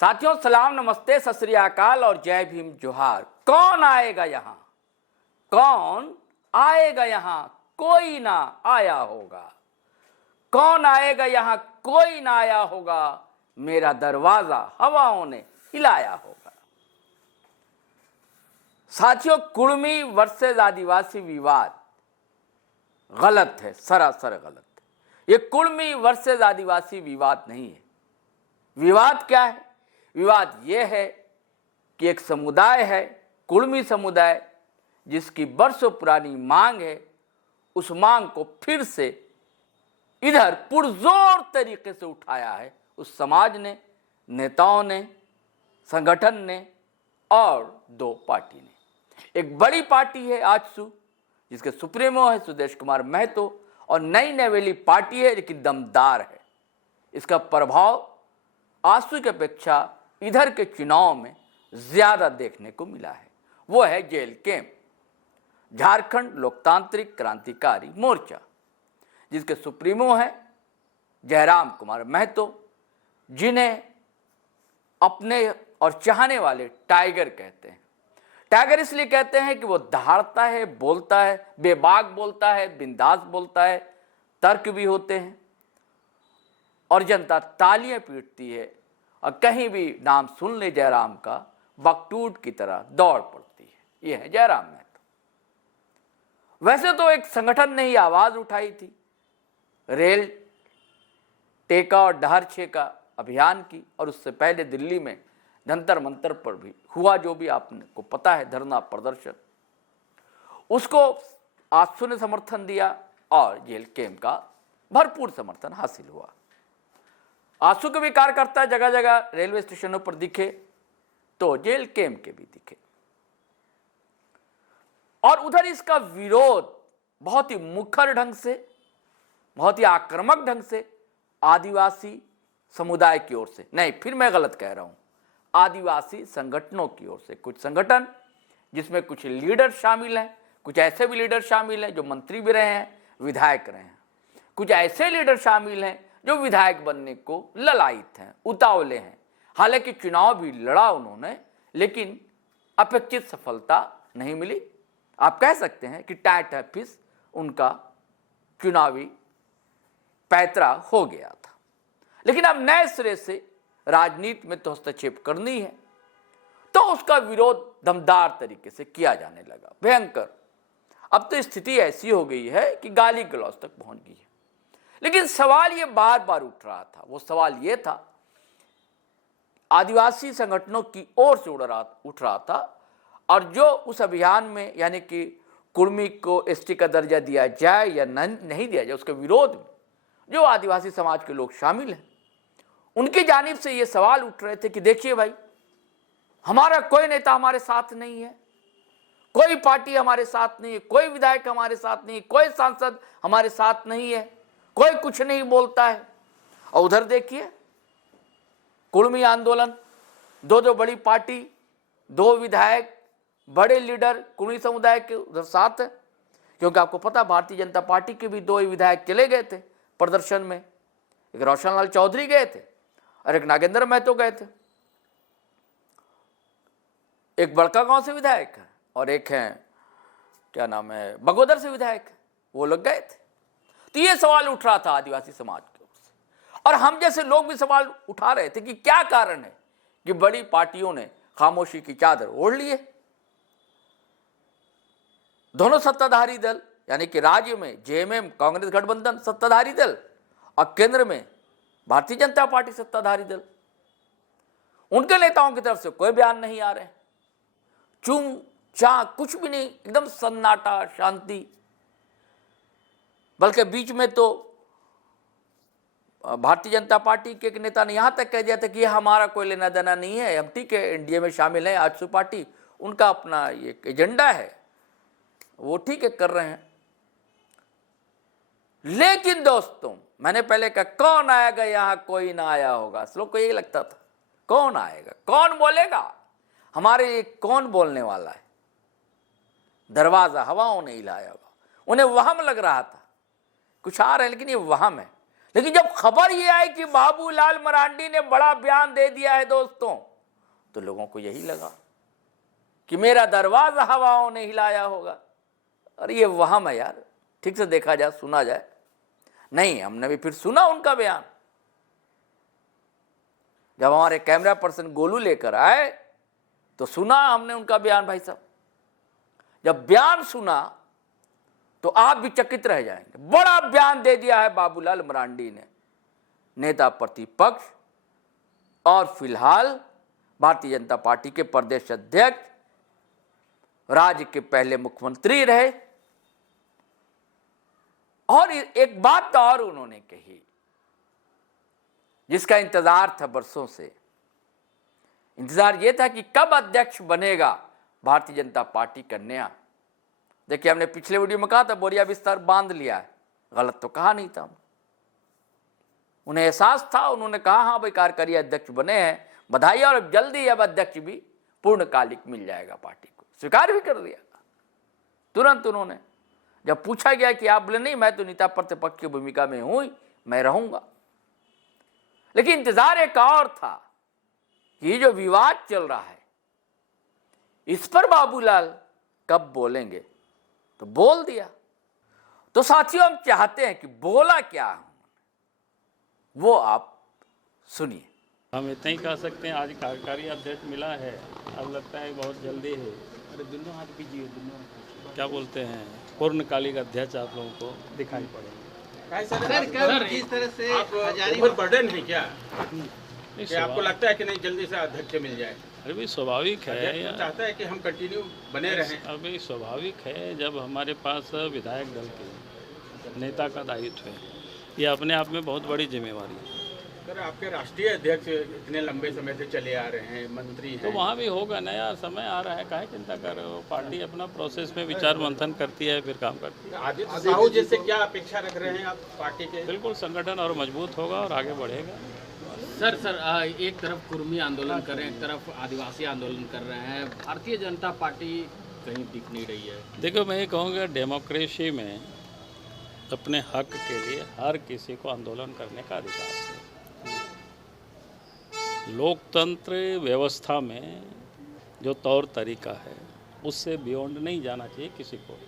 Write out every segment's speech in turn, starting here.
साथियों सलाम, नमस्ते, सत श्री अकाल और जय भीम जोहार। कौन आएगा यहाँ, कौन आएगा यहाँ, कोई ना आया होगा। कौन आएगा यहाँ, कोई ना आया होगा, मेरा दरवाजा हवाओं ने हिलाया होगा। साथियों, कुर्मी वर्सेस आदिवासी विवाद गलत है, सरासर गलत है। ये कुर्मी वर्सेस आदिवासी विवाद नहीं है। विवाद क्या है? विवाद यह है कि एक समुदाय है, कुर्मी समुदाय, जिसकी बरसों पुरानी मांग है, उस मांग को फिर से इधर पुरजोर तरीके से उठाया है उस समाज ने, नेताओं ने, संगठन ने और दो पार्टी ने। एक बड़ी पार्टी है आजसू, जिसके सुप्रीमो है सुदेश कुमार महतो, और नई नवेली पार्टी है लेकिन दमदार है। इसका प्रभाव आजसू की अपेक्षा इधर के चुनाव में ज्यादा देखने को मिला है। वो है जेल कैंप, झारखंड लोकतांत्रिक क्रांतिकारी मोर्चा, जिसके सुप्रीमो हैं जयराम कुमार महतो, जिन्हें अपने और चाहने वाले टाइगर कहते हैं। टाइगर इसलिए कहते हैं कि वो दहाड़ता है, बोलता है, बेबाक बोलता है, बिंदास बोलता है, तर्क भी होते हैं और जनता तालियां पीटती है, और कहीं भी नाम सुन ले जयराम का बकटूट की तरह दौड़ पड़ती है। ये है जयराम महतो। वैसे तो एक संगठन ने ही आवाज उठाई थी रेल टेका और डहर छेका अभियान की, और उससे पहले दिल्ली में जंतर मंतर पर भी हुआ, जो भी आपको पता है, धरना प्रदर्शन, उसको आजसू ने समर्थन दिया और जेल कैंप का भरपूर समर्थन हासिल हुआ। आजसू के भी कार्यकर्ता जगह जगह रेलवे स्टेशनों पर दिखे तो जेल कैंप के भी दिखे, और उधर इसका विरोध बहुत ही मुखर ढंग से, बहुत ही आक्रामक ढंग से आदिवासी समुदाय की ओर से, नहीं फिर मैं गलत कह रहा हूं, आदिवासी संगठनों की ओर से। कुछ संगठन जिसमें कुछ लीडर शामिल हैं, कुछ ऐसे भी लीडर शामिल हैं जो मंत्री भी रहे हैं, विधायक रहे हैं, कुछ ऐसे लीडर शामिल हैं जो विधायक बनने को ललायित हैं, उतावले हैं। हालांकि चुनाव भी लड़ा उन्होंने, लेकिन अपेक्षित सफलता नहीं मिली। आप कह सकते हैं कि टाइट फिस उनका चुनावी पैतरा हो गया था। लेकिन अब नए सिरे से राजनीति में तो हस्तक्षेप करनी है, तो उसका विरोध दमदार तरीके से किया जाने लगा, भयंकर। अब तो स्थिति ऐसी हो गई है कि गाली गलौज तक पहुंच गई है। लेकिन सवाल ये बार बार उठ रहा था, वो सवाल ये था, आदिवासी संगठनों की ओर से उठ रहा था, और जो उस अभियान में, यानी कि कुर्मी को एसटी का दर्जा दिया जाए या नहीं दिया जाए, उसके विरोध में जो आदिवासी समाज के लोग शामिल हैं, उनकी जानिब से ये सवाल उठ रहे थे कि देखिए भाई, हमारा कोई नेता हमारे साथ नहीं है, कोई पार्टी हमारे साथ नहीं है, कोई विधायक हमारे साथ नहीं है, कोई सांसद हमारे साथ नहीं है, कोई कुछ नहीं बोलता है। और उधर देखिए कुर्मी आंदोलन, दो बड़ी पार्टी, दो विधायक, बड़े लीडर कुर्मी समुदाय के उधर साथ है। क्योंकि आपको पता, भारतीय जनता पार्टी के भी दो विधायक चले गए थे प्रदर्शन में। एक रोशनलाल चौधरी गए थे और एक नागेंद्र महतो गए थे। एक बड़का गांव से विधायक है और एक है, क्या नाम है, बगोदर से विधायक है, वो लोग गए थे। तो ये सवाल उठ रहा था आदिवासी समाज की ओर से, और हम जैसे लोग भी सवाल उठा रहे थे कि क्या कारण है कि बड़ी पार्टियों ने खामोशी की चादर ओढ़ ली है। दोनों सत्ताधारी दल, यानी कि राज्य में जेएमएम कांग्रेस गठबंधन सत्ताधारी दल और केंद्र में भारतीय जनता पार्टी सत्ताधारी दल, उनके नेताओं की तरफ से कोई बयान नहीं आ रहे, चूम चा कुछ भी नहीं, एकदम सन्नाटा, शांति। बल्कि बीच में तो भारतीय जनता पार्टी के एक नेता ने यहां तक कह दिया था कि हमारा कोई लेना देना नहीं है, हम ठीक है एनडीए में शामिल हैं, आजसू पार्टी, उनका अपना ये एजेंडा है, वो ठीक है कर रहे हैं। लेकिन दोस्तों, मैंने पहले कहा कौन आएगा यहाँ, कोई ना आया होगा। लोग को यही लगता था कौन आएगा, कौन बोलेगा, हमारे लिए कौन बोलने वाला है। दरवाजा हवाओं ने हिलाया होगा, उन्हें वहम लग रहा था कुछ आ रहे हैं, लेकिन ये वहम है। लेकिन जब खबर ये आई कि बाबूलाल मरांडी ने बड़ा बयान दे दिया है दोस्तों, तो लोगों को यही लगा कि मेरा दरवाजा हवाओं ने हिलाया होगा। अरे ये वहम है यार, ठीक से देखा जाए, सुना जाए। नहीं, हमने भी फिर सुना उनका बयान। जब हमारे कैमरा पर्सन गोलू लेकर आए तो सुना हमने उनका बयान। भाई साहब, जब बयान सुना तो आप भी चकित रह जाएंगे। बड़ा बयान दे दिया है बाबूलाल मरांडी ने, नेता प्रतिपक्ष और फिलहाल भारतीय जनता पार्टी के प्रदेश अध्यक्ष, राज्य के पहले मुख्यमंत्री रहे। और एक बात और उन्होंने कही जिसका इंतजार था बरसों से। इंतजार यह था कि कब अध्यक्ष बनेगा भारतीय जनता पार्टी का नया। देखिए, हमने पिछले वीडियो में कहा था बोरिया बिस्तर बांध लिया है। गलत तो कहा नहीं था। उन्हें एहसास था, उन्होंने कहा हाँ भाई कार्यकारी अध्यक्ष बने हैं, बधाई, और अब जल्दी अब अध्यक्ष भी पूर्णकालिक मिल जाएगा पार्टी को। स्वीकार भी कर लिया तुरंत उन्होंने। जब पूछा गया कि आप बोले नहीं, मैं तो नेता प्रतिपक्ष की भूमिका में हूं, मैं रहूंगा। लेकिन इंतजार एक और था कि ये जो विवाद चल रहा है इस पर बाबूलाल कब बोलेंगे, तो बोल दिया। तो साथियों, हम चाहते हैं कि बोला क्या है वो आप सुनिए। हम इतना ही कह सकते हैं, आज कार्यकारी अध्यक्ष मिला है, अब लगता है बहुत जल्दी है। अरे दोनों हाथ कीजिए, दोनों क्या बोलते हैं, पूर्णकालिक अध्यक्ष आप लोगों को दिखाई पड़ेंगे। सर, किस तरह से ओवर बर्डन है क्या कि आपको लगता है कि नहीं जल्दी से अध्यक्ष मिल जाए? अरे भी स्वाभाविक है, चाहता है कि हम कंटिन्यू बने रहें। अभी स्वाभाविक है, जब हमारे पास विधायक दल के नेता का दायित्व है, ये अपने आप में बहुत बड़ी जिम्मेवारी है। सर, आपके राष्ट्रीय अध्यक्ष इतने लंबे समय से चले आ रहे हैं, मंत्री हैं, तो वहाँ भी होगा, नया समय आ रहा है, काहे चिंता कर रहे हो। पार्टी अपना प्रोसेस में विचार मंथन करती है, फिर काम करती है। आदित्य साहू जी से क्या अपेक्षा रख रहे हैं आप पार्टी के? बिल्कुल संगठन और मजबूत होगा और आगे बढ़ेगा। सर एक तरफ कुर्मी आंदोलन कर रहे हैं, एक तरफ आदिवासी आंदोलन कर रहे हैं, भारतीय जनता पार्टी कहीं दिख नहीं रही है। देखो, मैं ये कहूँगा डेमोक्रेसी में अपने हक के लिए हर किसी को आंदोलन करने का अधिकार है। लोकतंत्र व्यवस्था में जो तौर तरीका है उससे बियॉन्ड नहीं जाना चाहिए किसी को।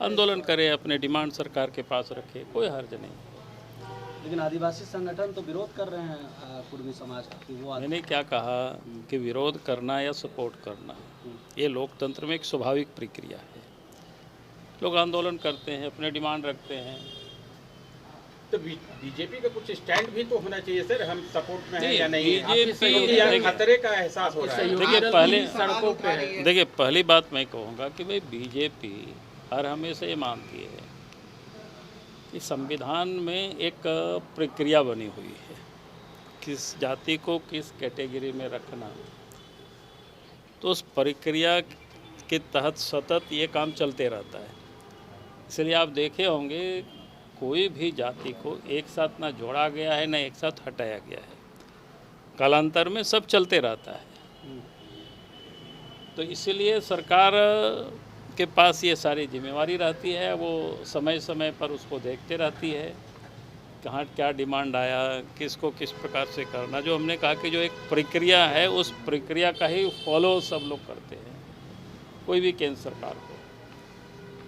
आंदोलन करे, अपने डिमांड सरकार के पास रखे, कोई हर्ज नहीं। लेकिन आदिवासी संगठन तो विरोध कर रहे हैं कुर्मी समाज का। वो मैंने क्या कहा कि विरोध करना या सपोर्ट करना, ये लोकतंत्र में एक स्वाभाविक प्रक्रिया है। लोग आंदोलन करते हैं, अपने डिमांड रखते हैं। तो बीजेपी का कुछ स्टैंड भी तो होना चाहिए सर, हम सपोर्ट में हैं या नहीं। बीजेपी खतरे का एहसास हो रहा है। देखिए, पहले सड़कों पे देखिए, पहली बात मैं कहूँगा कि भाई बीजेपी हर हमेशा ये मानती है कि संविधान में एक प्रक्रिया बनी हुई है, किस जाति को किस कैटेगरी में रखना, तो उस प्रक्रिया के तहत सतत ये काम चलते रहता है। इसलिए आप देखे होंगे कोई भी जाति को एक साथ ना जोड़ा गया है ना एक साथ हटाया गया है, कालांतर में सब चलते रहता है। तो इसलिए सरकार के पास ये सारी जिम्मेवारी रहती है, वो समय समय पर उसको देखते रहती है कहाँ क्या डिमांड आया, किसको किस प्रकार से करना। जो हमने कहा कि जो एक प्रक्रिया है उस प्रक्रिया का ही फॉलो सब लोग करते हैं, कोई भी केंद्र सरकार को,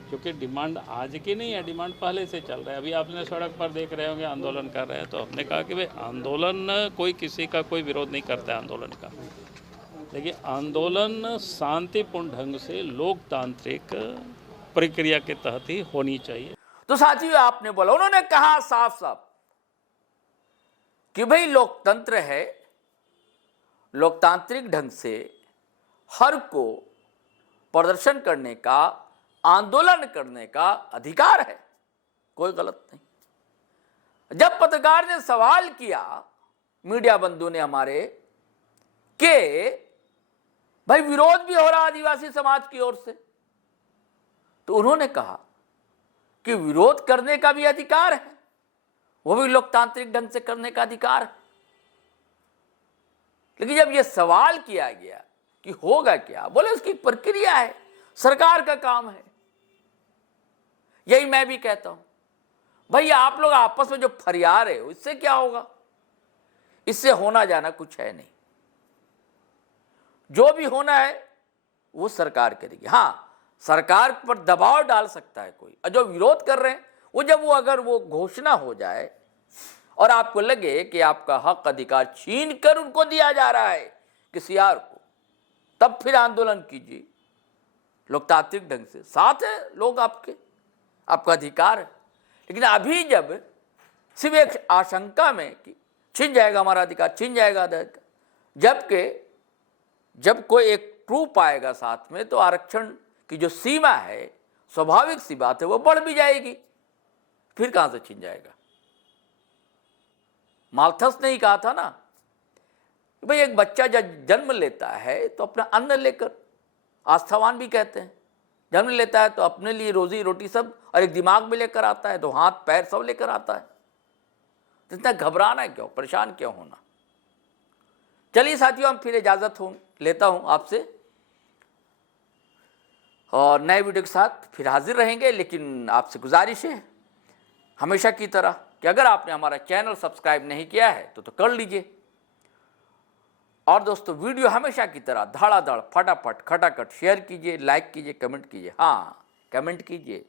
क्योंकि डिमांड आज की नहीं है, डिमांड पहले से चल रहा है। अभी आपने सड़क पर देख रहे होंगे आंदोलन कर रहे हैं, तो हमने कहा कि भाई आंदोलन कोई किसी का कोई विरोध नहीं करता है आंदोलन का, लेकिन आंदोलन शांतिपूर्ण ढंग से लोकतांत्रिक प्रक्रिया के तहत ही होनी चाहिए। तो साथियों, आपने बोला, उन्होंने कहा साफ साफ कि भाई लोकतंत्र है, लोकतांत्रिक ढंग से हर को प्रदर्शन करने का, आंदोलन करने का अधिकार है, कोई गलत नहीं। जब पत्रकार ने सवाल किया, मीडिया बंधु ने हमारे, के भाई विरोध भी हो रहा आदिवासी समाज की ओर से, तो उन्होंने कहा कि विरोध करने का भी अधिकार है, वो भी लोकतांत्रिक ढंग से करने का अधिकार है। लेकिन जब यह सवाल किया गया कि होगा क्या, बोले उसकी प्रक्रिया है, सरकार का काम है। यही मैं भी कहता हूं, भाई आप लोग आपस में जो फरिया रहे हो इससे क्या होगा? इससे होना जाना कुछ है नहीं। जो भी होना है वो सरकार करेगी। हाँ, सरकार पर दबाव डाल सकता है कोई, और जो विरोध कर रहे हैं वो जब अगर वो घोषणा हो जाए और आपको लगे कि आपका हक अधिकार छीन कर उनको दिया जा रहा है किसी और को, तब फिर आंदोलन कीजिए लोकतांत्रिक ढंग से। साथ है लोग आपके, आपका अधिकार है। लेकिन अभी जब सिर्फ एक आशंका में कि छीन जाएगा हमारा अधिकार, छीन जाएगा अधिकार, जबकि जब कोई एक प्रूफ आएगा साथ में तो आरक्षण की जो सीमा है, स्वाभाविक सी बात है, वो बढ़ भी जाएगी। फिर कहां से छीन जाएगा? माल्थस ने ही कहा था ना, भाई एक बच्चा जब जन्म लेता है तो अपना अन्न लेकर, आस्थावान भी कहते हैं, जन्म लेता है तो अपने लिए रोजी रोटी सब और एक दिमाग भी लेकर आता है, तो हाथ पैर सब लेकर आता है। इतना घबराना क्यों, परेशान क्यों होना? चलिए साथियों, हम फिर इजाजत लेता हूं आपसे, और नए वीडियो के साथ फिर हाजिर रहेंगे। लेकिन आपसे गुजारिश है हमेशा की तरह कि अगर आपने हमारा चैनल सब्सक्राइब नहीं किया है तो कर लीजिए। और दोस्तों, वीडियो हमेशा की तरह धड़ाधड़ फटाफट खटाखट शेयर कीजिए, लाइक कीजिए, कमेंट कीजिए। हाँ, कमेंट कीजिए,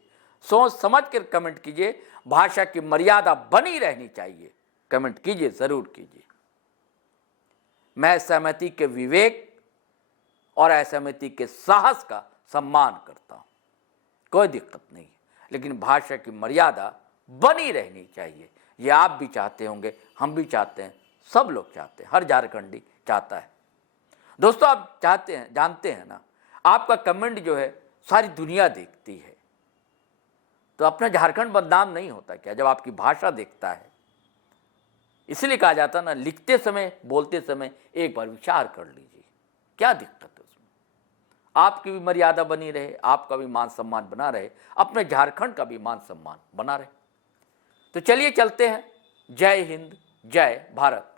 सोच समझ कर कमेंट कीजिए। भाषा की मर्यादा बनी रहनी चाहिए। कमेंट कीजिए, ज़रूर कीजिए। मैं सहमति के विवेक और असहमति के साहस का सम्मान करता हूँ, कोई दिक्कत नहीं, लेकिन भाषा की मर्यादा बनी रहनी चाहिए। ये आप भी चाहते होंगे, हम भी चाहते हैं, सब लोग चाहते हैं, हर झारखंडी चाहता है। दोस्तों, आप चाहते हैं, जानते हैं ना, आपका कमेंट जो है सारी दुनिया देखती है, तो अपना झारखंड बदनाम नहीं होता क्या जब आपकी भाषा देखता है? इसलिए कहा जाता ना, लिखते समय बोलते समय एक बार विचार कर लीजिए, क्या दिक्कत है उसमें? आपकी भी मर्यादा बनी रहे, आपका भी मान सम्मान बना रहे, अपने झारखंड का भी मान सम्मान बना रहे। तो चलिए चलते हैं। जय हिंद, जय भारत।